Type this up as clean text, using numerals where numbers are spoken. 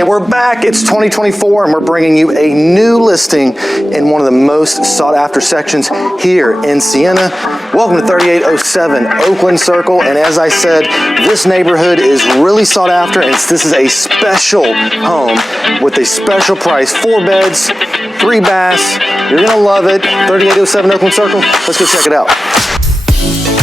right, we're back. It's 2024 and we're bringing you a new listing in one of the most sought after sections here in Sienna. Welcome to 3807 Oakland Circle, and as I said, this neighborhood is really sought after, and this is a special home with a special price. 4 beds, 3 baths. You're gonna love it. 3807 Oakland Circle. Let's go check it out.